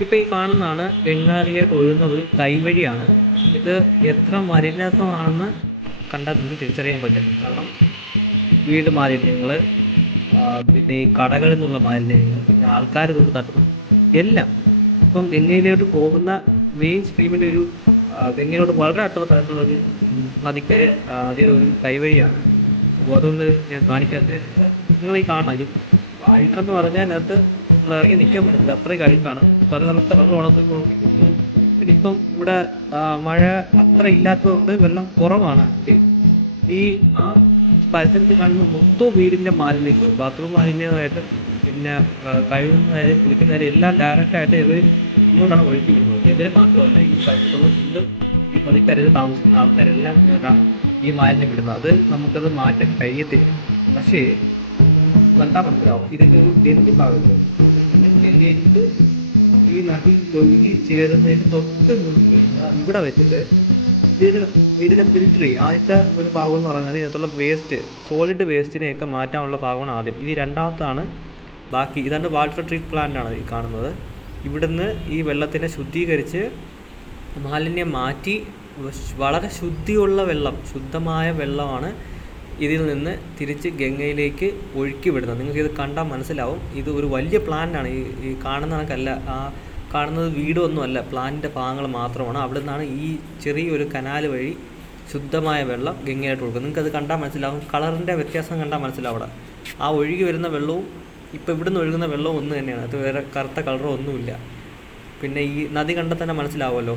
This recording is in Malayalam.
ഇപ്പം ഈ കാണുന്നതാണ് ബംഗാളിയെ ഒഴുകുന്ന ഒരു കൈവഴിയാണ്. ഇത് എത്ര മലിനമാണെന്ന് കണ്ടാൽ നിങ്ങൾക്ക് തിരിച്ചറിയാൻ പറ്റും. കാരണം വീട് മാലിന്യങ്ങൾ, പിന്നെ ഈ കടകളിൽ നിന്നുള്ള മാലിന്യങ്ങൾ, പിന്നെ ആൾക്കാർ കൊണ്ട് തട്ടും എല്ലാം. ഇപ്പം ഗംഗയിലോട്ട് പോകുന്ന മെയിൻ സ്ട്രീമിൻ്റെ ഒരു ഗംഗയിലോട്ട് വളരെ അടുത്തുള്ള സ്ഥലത്തുള്ള ഒരു നദിക്ക് അതിലൊരു കൈവഴിയാണ്. അപ്പോൾ അതുകൊണ്ട് ഞാൻ കാണിക്കാത്തത് നിങ്ങൾ ഈ കാണണം. ഇത് അഴുക്കെന്ന് പറഞ്ഞാൽ അതിനകത്ത് നമ്മൾ ഇറങ്ങി നിൽക്കാൻ പറ്റില്ല, അത്രയും അഴുക്കാണ്. പല സ്ഥലത്തെ വെള്ളം ഉണർത്തി നോക്കി. പിന്നെ ഇപ്പം ഇവിടെ മഴ അത്ര ഇല്ലാത്തതുകൊണ്ട് വെള്ളം കുറവാണ്. ഈ പരിസരത്ത് കാണുന്ന മൊത്തം വീടിൻ്റെ മാലിന്യങ്ങൾ, ബാത്റൂം മാലിന്യമായിട്ട്, പിന്നെ കഴുകുന്ന കാര്യം, കുളിക്കുന്ന കാര്യം എല്ലാം ഡയറക്റ്റായിട്ട് ഇത് ഇങ്ങോട്ടാണ് ഒഴുക്കി വിടുന്നത്. ഇതിന് മാത്രമല്ല, ഈ പരിസരത്തുള്ള ഇന്നും ഈ പതിക്കരയിൽ താമസിക്കുന്ന ആൾക്കാരെല്ലാം ഇങ്ങോട്ടാണ് ഈ മാലിന്യം വിടുന്നത്. അത് നമുക്കത് മാറ്റാൻ കഴിയത്തില്ല. പക്ഷേ കണ്ടാൽ മനസ്സിലാവും ഇതിൻ്റെ ഒരു ഡൽഹി ഭാഗത്ത്, ഡൽഹിയിട്ട് ഈ നദി ഒഴുകി ചേരുന്നതിന് തൊട്ട് മുൻപ് ഇവിടെ വെച്ചിട്ട് ഇതിൻ്റെ ഫിൽറ്റർ ആദ്യത്തെ ഒരു ഭാഗം എന്ന് പറയുന്നത് ഇതിനകത്തുള്ള വേസ്റ്റ്, സോളിഡ് വേസ്റ്റിനെയൊക്കെ മാറ്റാനുള്ള ഭാഗമാണ് ആദ്യം. ഇനി രണ്ടാമത്താണ് ബാക്കി. ഇതാണ് വാട്ടർ ട്രീറ്റ് പ്ലാന്റാണ് ഈ കാണുന്നത്. ഇവിടുന്ന് ഈ വെള്ളത്തിനെ ശുദ്ധീകരിച്ച് മാലിന്യം മാറ്റി വളരെ ശുദ്ധിയുള്ള വെള്ളം, ശുദ്ധമായ വെള്ളമാണ് ഇതിൽ നിന്ന് തിരിച്ച് ഗംഗയിലേക്ക് ഒഴുക്കി വിടുന്നത്. നിങ്ങൾക്കിത് കണ്ടാൽ മനസ്സിലാവും. ഇത് ഒരു വലിയ പ്ലാന്റാണ്. ഈ കാണുന്ന കണക്കല്ല, ആ കാണുന്നത് വീടൊന്നുമല്ല, പ്ലാന്റിൻ്റെ ഭാഗങ്ങൾ മാത്രമാണ്. അവിടെ നിന്നാണ് ഈ ചെറിയൊരു കനാൽ വഴി ശുദ്ധമായ വെള്ളം ഗംഗയായിട്ട് ഒഴുകും. നിങ്ങൾക്കത് കണ്ടാൽ മനസ്സിലാവും. കളറിൻ്റെ വ്യത്യാസം കണ്ടാൽ മനസ്സിലാവും. അവിടെ ആ ഒഴുകി വരുന്ന വെള്ളവും ഇപ്പോൾ ഇവിടുന്ന് ഒഴുകുന്ന വെള്ളവും ഒന്ന് തന്നെയാണ്. അത് വേറെ കറുത്ത കളറോ ഒന്നുമില്ല. പിന്നെ ഈ നദി കണ്ടാൽ തന്നെ മനസ്സിലാവുമല്ലോ.